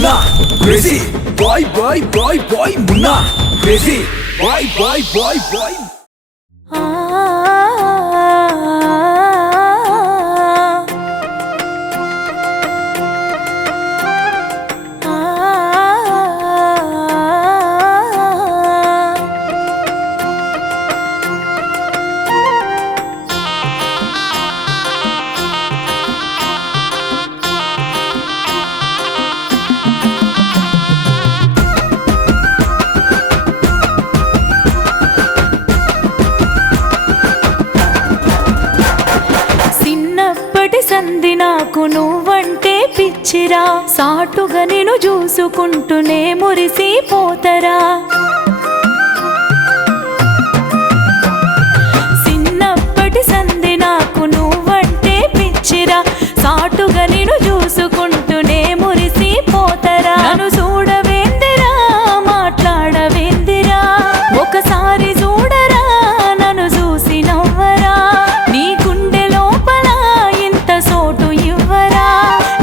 Munna crazy boy boy boy boy Munna crazy boy boy boy boy సంధి నాకు నువ్వంటే పిచ్చిరా సాటుగా నేను చూసుకుంటూనే మురిసిపోతరా చిన్నప్పటి సంధి నాకు నువ్వంటే పిచ్చిరా సాటుగా నేను చూసుకుంటూనే మురిసిపోతరా నన్ను చూడవేందిరా మాట్లాడవేందిరా ఒకసారి చూడరా నన్ను చూసి నవ్వరా నీ గుండె లోపల ఇంత సోటు ఇవ్వరా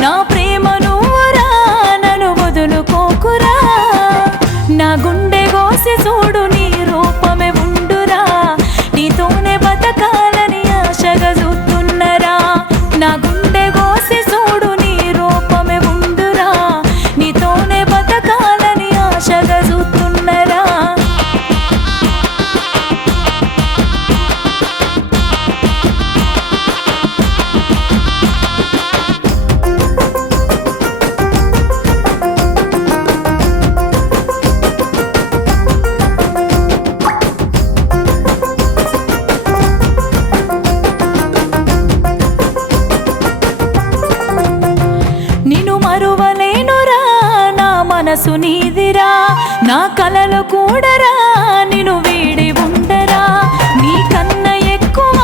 నా ప్రేమ నువ్వురా నన్ను వదులుకోకురా నా గుండె కోసి చూడు నీ రూపమే ఉండురా నీతోనే బతకాలని ఆశగా చూస్తున్నరా నా గుండె కోసి చూడు నీ రూపమే ఉండురా నీతోనే బతకాలని ఆశగా చూస్తున్నరా నిన్ను మరువలేనురా నా మనసు నీదిరా నా కలలు కూడరా నిన్ను వీడి ఉండరా నీ కన్న ఎక్కువ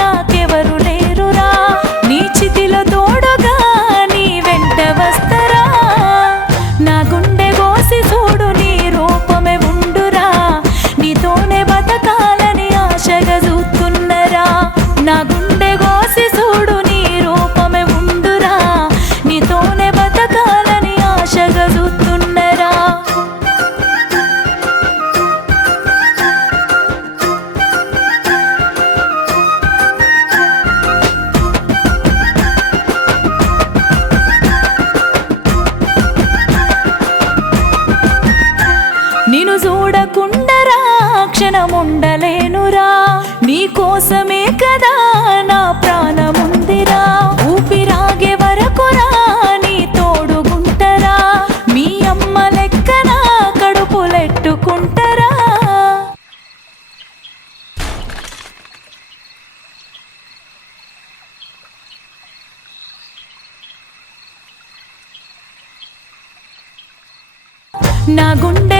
నాకెవరు లేరురా నీ చితిలో తోడుగా నీ వెంట వస్తరా నా గుండె కోసి చూడు నీ రూపమే ఉండురా నీతోనే బతకాలని ఆశగా చూస్తున్నరా నా గుండె కోసి చూడు నీ రూపమే ఉండురా నీతోనే బతకాలని ఆశగా చూస్తున్నరా నిన్ను చూడకుండరా క్షణముండలేనురా నీ కోసమే కదా నా ప్రాణముందిరా ఊపిరాగే వరకురా నీ తోడుగుంటరా మీ అమ్మ లెక్కన కడుపులెట్టుకుంటరా నా గుండె